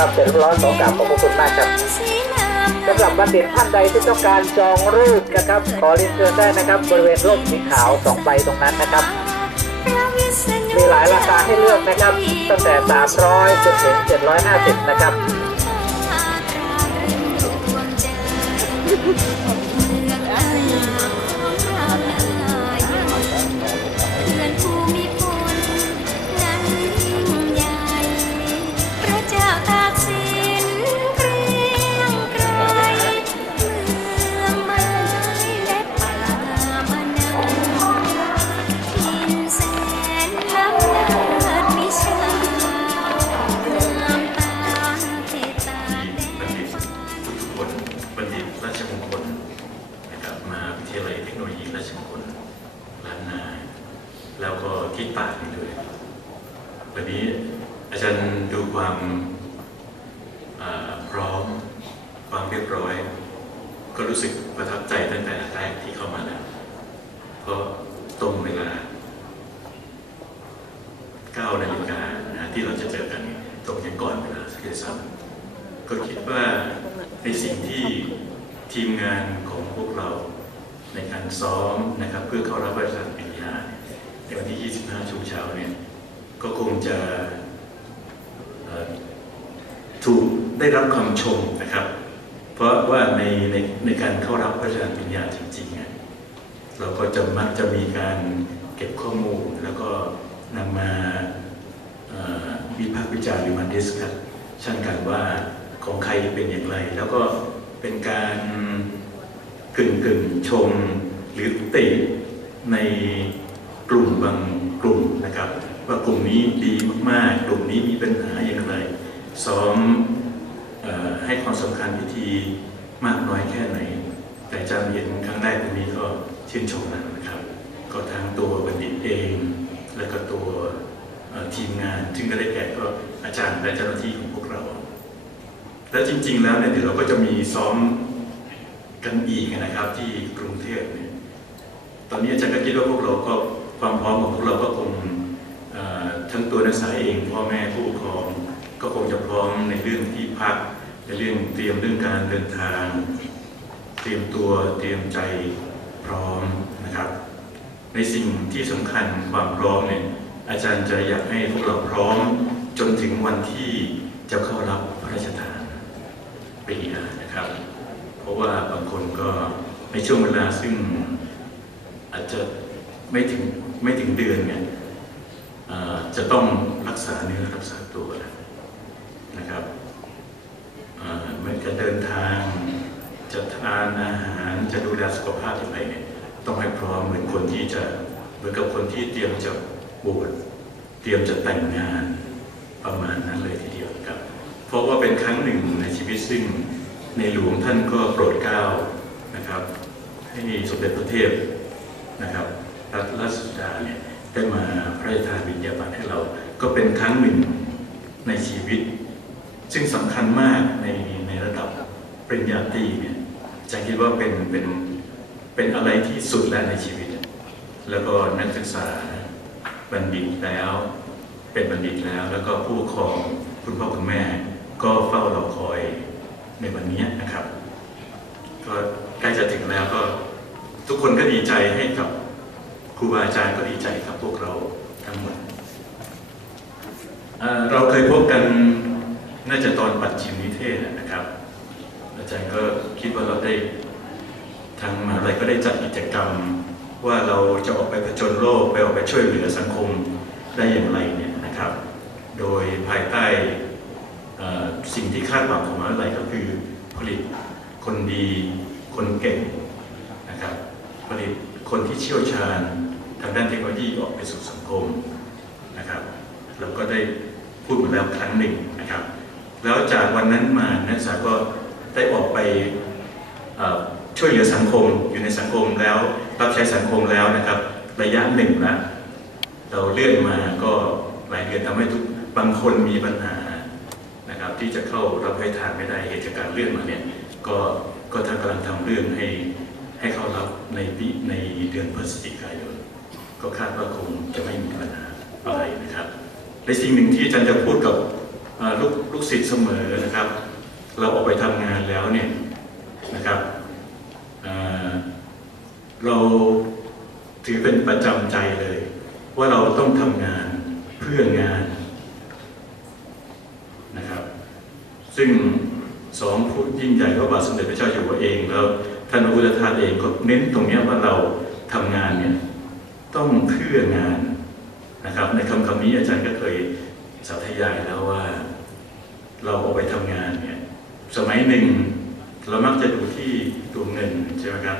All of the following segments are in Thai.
ครับเสร็จรียบร้อยสองกับขอบคุณมากครับสำหรับบัณฑิตท่านใดที่ต้องการจองรูปนะครับ ขอเรียนเชิญได้นะครับ บริเวณร่มสีขาวสองใบตรงนั้นนะครับ มีหลายราคาให้เลือกนะครับ ตั้งแต่ 300จนถึง750 นะครับ ยีราชมงคลล้านนา แล้วก็ที่ตากนี่ด้วยวันนี้อาจารย์ดูความพร้อมความเรียบร้อย ก็รู้สึกประทับใจตั้งแต่แรกที่เข้ามาแล้วเพราะตรงเวลา9นาฬิกานะที่เราจะเจอกันตรงยังก่อนเวลาสักเดือนซ้ำก็คิดว่าในสิ่งที่ทีมงานของพวกเรา ในการซ้อมนะครับเพื่อเข้ารับราชทานปริญญาในวันที่ 25 ช่วงเช้าเนี่ยก็คงจะถูกได้รับคำชมนะครับ เพราะว่าในในในการเข้ารับราชทานปริญญาจริงๆเนี่ยเราก็จะมักจะมีการเก็บข้อมูลแล้วก็นำมาวิพากษ์วิจารณ์หรือมาดิสคัสชั่นกันว่าของใครเป็นอย่างไร แล้วก็เป็นการ งกึ่งๆชมหรือติในกลุ่มบางกลุ่มนะครับ ว่ากลุ่มนี้ดีมากๆ กลุ่มนี้มีปัญหาอย่างไรซ้อมออให้ความสำคัญพิธีมากน้อยแค่ไหน แต่จารย์เห็นครั้งแรกตรงนี้ก็ชื่นชมนะครับ ก็ทางตัวบัณฑิตเอง และก็ตัวทีมงาน ซึ่งก็ได้แก่ก็อาจารย์และเจ้าหน้าที่ของพวกเรา แล้วจริง ๆ แล้วเนี่ยเดี๋ยวเราก็จะมีซ้อม กันอีกนะครับ ที่กรุงเทพเนี่ยตอนนี้อาจารย์ก็คิดว่าพวกเราก็ความพร้อมของพวกเราก็คงทั้งตัวนักศึกษาเองพ่อแม่ผู้ปกครองก็คงจะพร้อมในเรื่องที่พักในเรื่องเตรียมเรื่องการเดินทาง เตรียมตัวเตรียมใจพร้อมนะครับ ในสิ่งที่สำคัญความพร้อมเนี่ยอาจารย์จะอยากให้พวกเราพร้อมจนถึงวันที่จะเข้ารับพระราชทานปริญญานะครับ ราะว่าบางคนก็ในช่วงเวลาซึ่งอาจจะไม่ถึงไม่ถึงเดือนเนี่ยจะต้องรักษาเนื้อรักษาตัวนะครับเอ่อมันจะเดินทางจะทานอาหารจะดูแลสุขภาพอย่างไรเนี่ยต้องให้พร้อมเหมือนคนที่จะเหมือนกับคนที่เตรียมจะบวชเตรียมจะแต่งงานประมาณนั้นเลยทีเดียวครับ เพราะว่าเป็นครั้งหนึ่งในชีวิตซึ่ง ในหลวงท่านก็โปรดเกล้านะครับให้สมเด็จพระเทพนะครับรัตนราชสุดาเนี่ยได้มาพระราชทานวิญญาบัตรให้เรา ก็เป็นครั้งหนึ่งในชีวิต ซึ่งสำคัญมากในในระดับปริญญาตรีเนี่ยจะคิดว่าเป็นเป็นเป็นอะไรที่สุดแล้วในชีวิต แล้วก็นักศึกษาบัณฑิตแล้ว เป็นบัณฑิตแล้ว แล้วก็ผู้ปกครองคุณพ่อคุณแม่ ก็เฝ้ารอคอย ในวันนี้นะครับ ก็ใกล้จะถึงแล้วก็ทุกคนก็ดีใจให้กับครูบาอาจารย์ก็ดีใจกับพวกเราทั้งหมดเราเคยพบกันน่าจะตอนปัดชิมนิเทศนะครับ อาจารย์ก็คิดว่าเราได้ทางมหาลัยก็ได้จัดกิจกรรม ว่าเราจะออกไปผจญโลกไปออกไปช่วยเหลือสังคมได้อย่างไรเนี่ยนะครับ โดยภายใต้ สิ่งที่คาดหวังของมหาวิทยาลัยก็คือผลิตคนดีคนเก่งนะครับผลิตคนที่เชี่ยวชาญทางด้านเทคโนโลยีออกไปสู่สังคมนะครับเราก็ได้พูดมาแล้วครั้งหนึ่งนะครับ แล้วจากวันนั้นมานักศึกษาก็ได้ออกไปช่วยเหลือสังคมอยู่ในสังคมแล้ว รับใช้สังคมแล้วนะครับ ระยะหนึ่งแล้วเราเลื่อนมาก็หลายเดือนทำให้ทุกบางคนมีปัญหา ที่จะเข้ารับให้ทานไม่ได้เหตุจากการเลื่อนมาเนี่ยก็ก็ท่านกำลังทำเรื่องให้ให้เข้ารับในปีในเดือนพฤศจิกายน ก็คาดว่าคงจะไม่มีปัญหาอะไรนะครับในสิ่งหนึ่งที่อาจารย์จะพูดกับลูกลูกศิษย์เสมอนะครับ เราออกไปทำงานแล้วเนี่ยนะครับเราถือเป็นประจำใจเลย ว่าเราต้องทำงานเพื่องานนะครับ ซึ่งสองผู้ยิ่งใหญ่ก็บาทสมเด็จพระเจ้าอยู่หัวเองแล้วท่านพระพุทธทาสเองก็เน้นตรงนี้ว่าเราทำงานเนี่ยต้องเพื่องานนะครับ ในคำคำนี้อาจารย์ก็เคยสาธยายแล้วว่า เราออกไปทำงานเนี่ยสมัยหนึ่ง เรามักจะดูที่ตัวเงินใช่ไหมครับ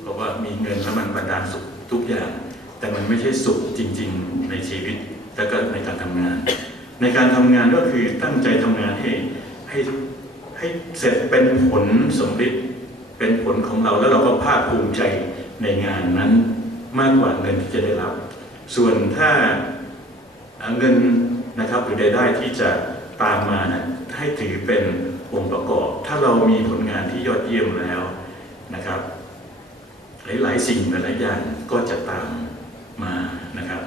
เพราะว่ามีเงินแล้วมันบรรดาสุขทุกอย่าง แต่มันไม่ใช่สุขจริง ๆ ในชีวิตแล้วก็ในการทำงาน ในการทำงานก็คือตั้งใจทำงานให้ ให้ให้เสร็จเป็นผลสำเร็จเป็นผลของเราแล้วเราก็ภาคภูมิใจในงานนั้นมากกว่าเงินที่จะได้รับ ส่วนถ้าเงินนะครับหรือใดๆที่จะตามมานะให้ถือเป็นองค์ประกอบ ถ้าเรามีผลงานที่ยอดเยี่ยมแล้วนะครับ หลาย ๆ สิ่งหลายๆอย่างก็จะตามมานะครับ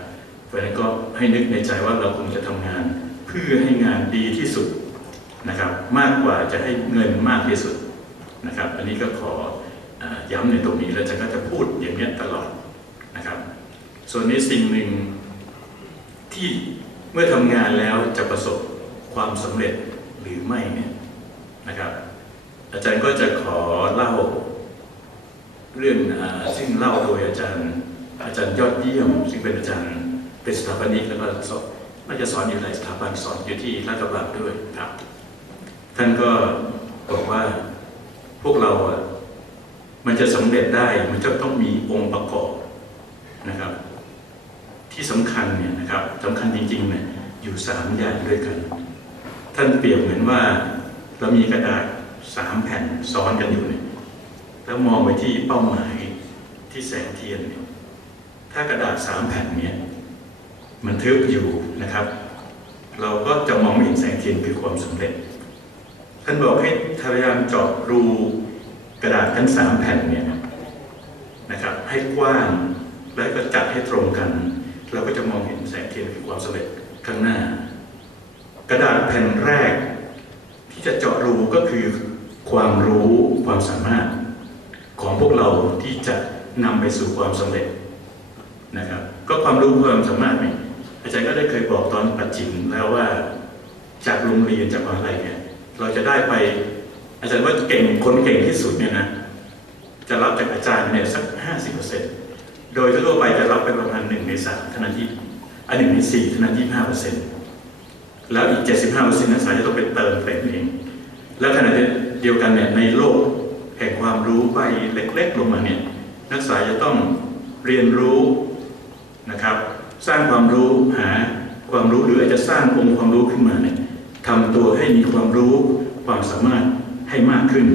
เพราะฉะนั้นก็ให้นึกในใจว่าเราคงจะทำงาน เพื่อให้งานดีที่สุด นะครับมากกว่าจะให้เงินมากที่สุดนะครับ อันนี้ก็ขออย้ำในตรงนี้แล้วจะก็จะพูดอย่างนี้ตลอดนะครับ ส่วนนี้สิ่งหนึ่งที่เมื่อทำงานแล้วจะประสบความสำเร็จหรือไม่เนี่ยนะครับ อาจารย์ก็จะขอเล่าเรื่องอซึ่งเล่าโดยอาจารย์ อาจารย์ยอดเยี่ยม ซึ่งเป็นอาจารย์เป็นสถาปนิกแล้วก็สอนน่าจะสอนอยู่หลายสถาบันสอนอยู่ที่ราชกระบังด้วยครับ ท่านก็บอกว่าพวกเราอะมันจะสำเร็จได้มันจะต้องมีองค์ประกอบนะครับ ที่สำคัญเนี่ยนะครับสำคัญจริงๆเนี่ยอยู่สามอย่างด้วยกัน ท่านเปรียบเหมือนว่าเรามีกระดาษสามแผ่นซ้อนกันอยู่เนี่ยแล้วมองไปที่เป้าหมายที่แสงเทียนเนี่ยถ้ากระดาษสามแผ่นเนี่ยมันทึบอยู่นะครับ เราก็จะมองไม่เห็นแสงเทียนคือความสำเร็จานบอกให้พยายามเจาะรูกระดาษทั้งสามแผ่นเนี่ยนะครับ ให้กว้างแล้วก็จัดให้ตรงกัน เราก็จะมองเห็นแสงเทียนคือความสำเร็จข้างหน้า กระดาษแผ่นแรก ที่จะเจาะรูก็คือความรู้ความสามารถของพวกเราที่จะนำไปสู่ความสำเร็จนะครับ ก็ความรู้ความสามารถเนี่ยอาจารย์ก็ได้เคยบอกตอนปัจจิมแล้วว่าจากโรงเรียนจากมหาลัยเนี่ย เราจะได้ไป อาจารย์ว่าเก่งคนเก่งที่สุดเนี่ยนะจะรับจากอาจารย์เนี่ยสักห้าสิบเปอร์เซ็นต์โดยทั่วไปจะรับเป็นประมาณหนึ่งในสามขณะที่อันหนึ่งในสี่ขณะที่ห้าเปอร์เซ็นต์แล้วอีก75เปอร์เซ็นต์นักศึกษาจะต้องไปเติมเต็มเองแล้วขณะเดียวกันเนี่ยในโลกแห่งความรู้ใบเล็ก ๆ ลงมาเนี่ยนักศึกษาจะต้องเรียนรู้นะครับ สร้างความรู้หาความรู้หรืออาจจะสร้างองค์ความรู้ขึ้นมาเนี่ย ทำตัวให้มีความรู้ความสามารถให้มากขึ้น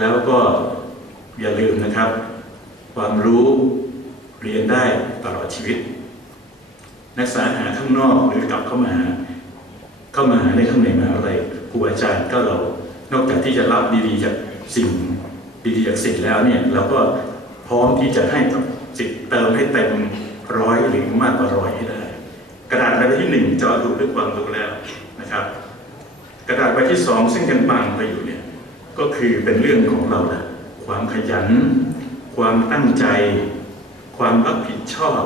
แล้วก็อย่าลืมนะครับ ความรู้เรียนได้ตลอดชีวิต นักศึกษาหาข้างนอกหรือกลับเข้ามาหาเข้ามาหาในข้างในมหาอะไรครูอาจารย์ก็เรานอกจากที่จะรับดีๆจากสิ่งดีๆจากสิ่งแล้วเนี่ยเราก็พร้อมที่จะให้จิตเติมให้เต็มร้อยหรือมากกว่าร้อยได้ กระดาษใบที่หนึ่งจะรูด้วยความรู้แล้ว กระดาษใบที่สองซึ่งยังบางไปอยู่เนี่ยก็คือเป็นเรื่องของเราแหละความขยัน ความตั้งใจ ความรับผิดชอบ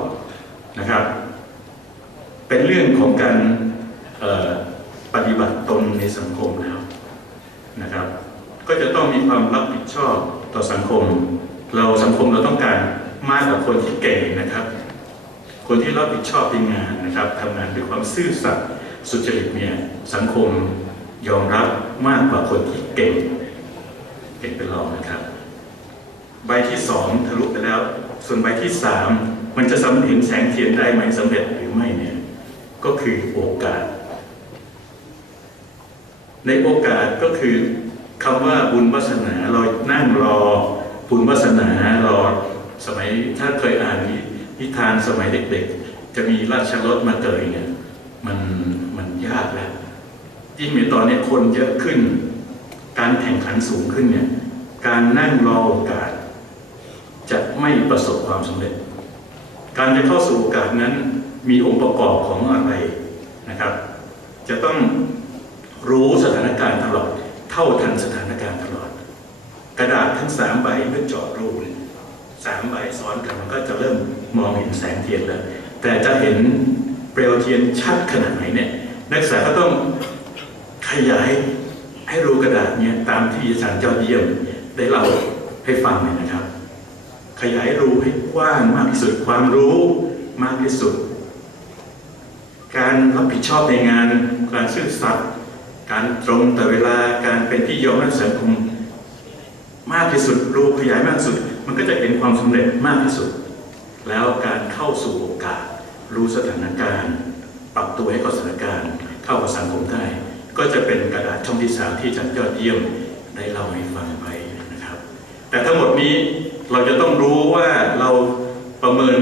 นะครับ เป็นเรื่องของการปฏิบัติตนในสังคมแล้วนะครับ ก็จะต้องมีความรับผิดชอบต่อสังคม เราสังคมเราต้องการมากกว่าคนที่เก่งนะครับ คนที่รับผิดชอบในงานนะครับทำงานด้วยความซื่อสัตย์สุจริตเนี่ยสังคม ยอมรับมากกว่าคนที่เก่ง เก่งเป็นรองนะครับ ใบที่สองทะลุไปแล้ว ส่วนใบที่สามมันจะสำเห็นแสงเทียนได้ไหมสำเร็จหรือไม่เนี่ยก็คือโอกาส ในโอกาสก็คือคำว่าบุญวาสนาเรานั่งรอ บุญวาสนารอสมัยถ้าเคยอ่านนินิทานสมัยเด็กๆ จะมีราชรถมาเกยเนี่ยมันมันยากแล้ว ยิ่งในตอนนี้คนเยอะขึ้น การแข่งขันสูงขึ้นเนี่ย การนั่งรอโอกาส จะไม่ประสบความสำเร็จ การจะเข้าสู่โอกาสนั้นมีองค์ประกอบของอะไรนะครับ จะต้องรู้สถานการณ์ตลอด เท่าทันสถานการณ์ตลอด กระดาษทั้งสามใบเมื่อจาะรูเนี่ยสามใบซ้อนกันมันก็จะเริ่มมองเห็นแสงเทียนแล้ว แต่จะเห็นเปลวเทียนชัดขนาดไหนเนี่ยนักศึกษาก็ต้อง ขยายให้รูกระดาษเนี่ยตามที่อาจารย์ยอดเยี่ยมได้เล่าให้ฟังเนี่ยนะครับ ขยายรูให้กว้างมากที่สุดความรู้มากที่สุด การรับผิดชอบในงานการซื่อสัตย์การตรงต่อเวลาการเป็นที่ยอมรับสังคมมากที่สุดรูขยายมากที่สุด มันก็จะเห็นความสำเร็จมากที่สุด แล้วการเข้าสู่โอกาสรู้สถานการณ์ ปรับตัวให้กับสถานการณ์ เข้ากับสังคมได้ ก็จะเป็นกระดาษช่องที่สามที่จารย์ยอดเยี่ยมได้เล่าให้ฟังไปนะครับ แต่ทั้งหมดนี้เราจะต้องรู้ว่าเราประเมิน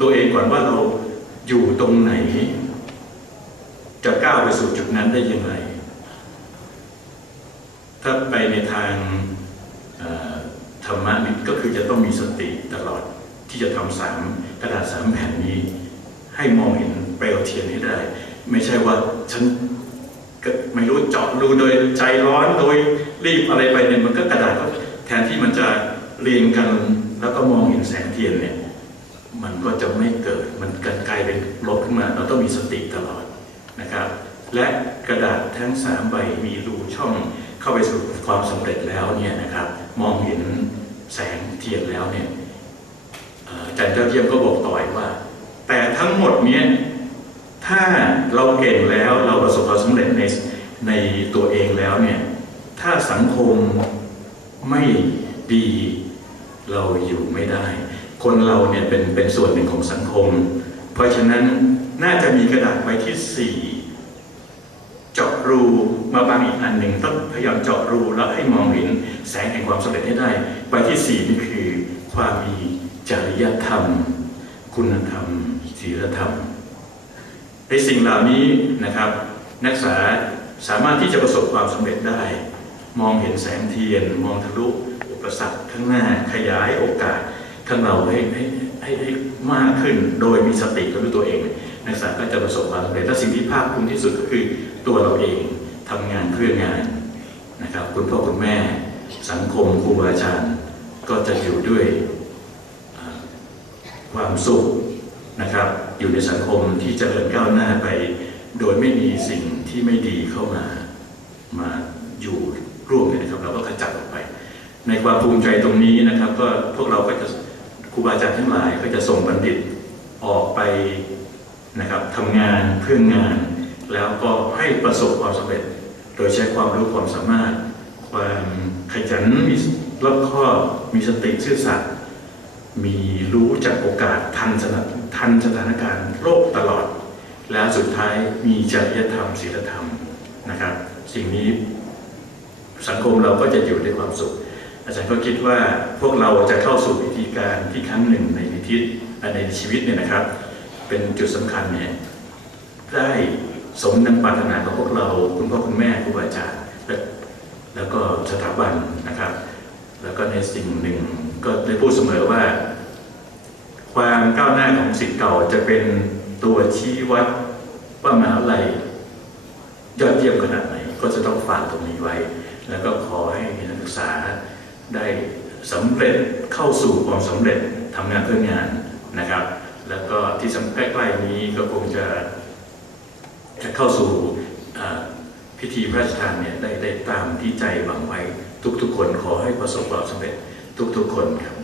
ตัวเองก่อนว่าเราอยู่ตรงไหน จะก้าวไปสู่จุดนั้นได้ย่างไรถ้าไปในทางธรรมะนี่ก็คือจะต้องมีสติตลอดที่จะทำสามกระดาษสามแผ่นนี้ ให้มองเห็นเปลวเทียนให้ได้ ไม่ใช่ว่าฉัน ไม่รู้เจาะรูโดยใจร้อนโดยรีบอะไรไปเนี่ยมันก็กระดาษก็แทนที่มันจะเรียงกันแล้วก็มองเห็นแสงเทียนเนี่ยมันก็จะไม่เกิดมันกลายเป็นลบขึ้นมา เราต้องมีสติตลอดนะครับ และกระดาษทั้งสามใบมีรูช่องเข้าไปสู่ความสำเร็จแล้วเนี่ยนะครับ มองเห็นแสงเทียนแล้วเนี่ยอาจารย์เจ้าเยี่ยมก็บอกต่อยว่า แต่ทั้งหมดเนี้ยถ้าเราเก่งแล้วเรา ในตัวเองแล้วเนี่ยถ้าสังคมไม่ดีเราอยู่ไม่ได้ คนเราเนี่ยเป็นเป็นส่วนหนึ่งของสังคม เพราะฉะนั้นน่าจะมีกระดาษใบที่สี่เจาะรูมาบางอีกอันหนึ่งต้องพยายามเจาะรูแล้วให้มองเห็นแสงแห่งความสำเร็จให้ได้ใบที่สี่นี่คือความมีจริยธรรม คุณธรรมศีลธรรมในสิ่งเหล่านี้นะครับ นักศึกษา สามารถที่จะประสบความสำเร็จได้ มองเห็นแสงเทียน มองทะลุอุปสรรคข้างหน้าขยายโอกาสข้างเราให้ให้ให้ให้มากขึ้นโดยมีสติกับตัวเอง นักศึกษาก็จะประสบความสำเร็จและสิ่งที่ภาคภูมิที่สุดก็คือตัวเราเองทำงานเพื่องานนะครับคุณพ่อคุณแม่ สังคมครูบาอาจารย์ก็จะอยู่ด้วยความสุขนะครับ อยู่ในสังคมที่จเจริญก้าวหน้าไป โดยไม่มีสิ่งที่ไม่ดีเข้ามามาอยู่ร่วมกันนะครับ เราก็ขจัดออกไป ในความภูมิใจตรงนี้นะครับ ก็พวกเราก็จะครูบาอาจารย์ทั้งหลายก็จะส่งบัณฑิตออกไปนะครับทำงานเพื่องาน แล้วก็ให้ประสบความสำเร็จ โดยใช้ความรู้ความสามารถ ความขยันมีรอบคอบมีสติซื่อสัตย์มีรู้จักโอกาสทันสถานทันสถานการณ์โลกตลอด แล้วสุดท้ายมีจริยธรรมศีลธรรมนะครับ สิ่งนี้สังคมเราก็จะอยู่ด้วยความสุข อาจารย์ก็คิดว่าพวกเราจะเข้าสู่วิธีการที่ครั้งหนึ่งในนิทิศในชีวิตเนี่ยนะครับ เป็นจุดสำคัญเนี่ยได้สมดังปรารถนาของพวกเราคุณพ่อคุณแม่ครูบาอาจารย์และแล้วก็สถาบันนะครับ แล้วก็ในสิ่งหนึ่งก็ได้พูดเสมอว่า ความก้าวหน้าของสิทธิ์เก่าจะเป็นตัวชี้วัด ว่ามหาลัยยอดเยี่ยมขนาดไหน ก็จะต้องฝากตรงนี้ไว้ แล้วก็ขอให้นักศึกษาได้สำเร็จเข้าสู่ความสำเร็จทำงานเพื่องานนะครับ แล้วก็ที่สำใกล้ๆนี้ก็คงจะจะเข้าสู่พิธีพระราชทานเนี่ยได้ได้ตามที่ใจหวังไว้ ทุกๆคนขอให้ประสบความสำเร็จทุกๆคนครับ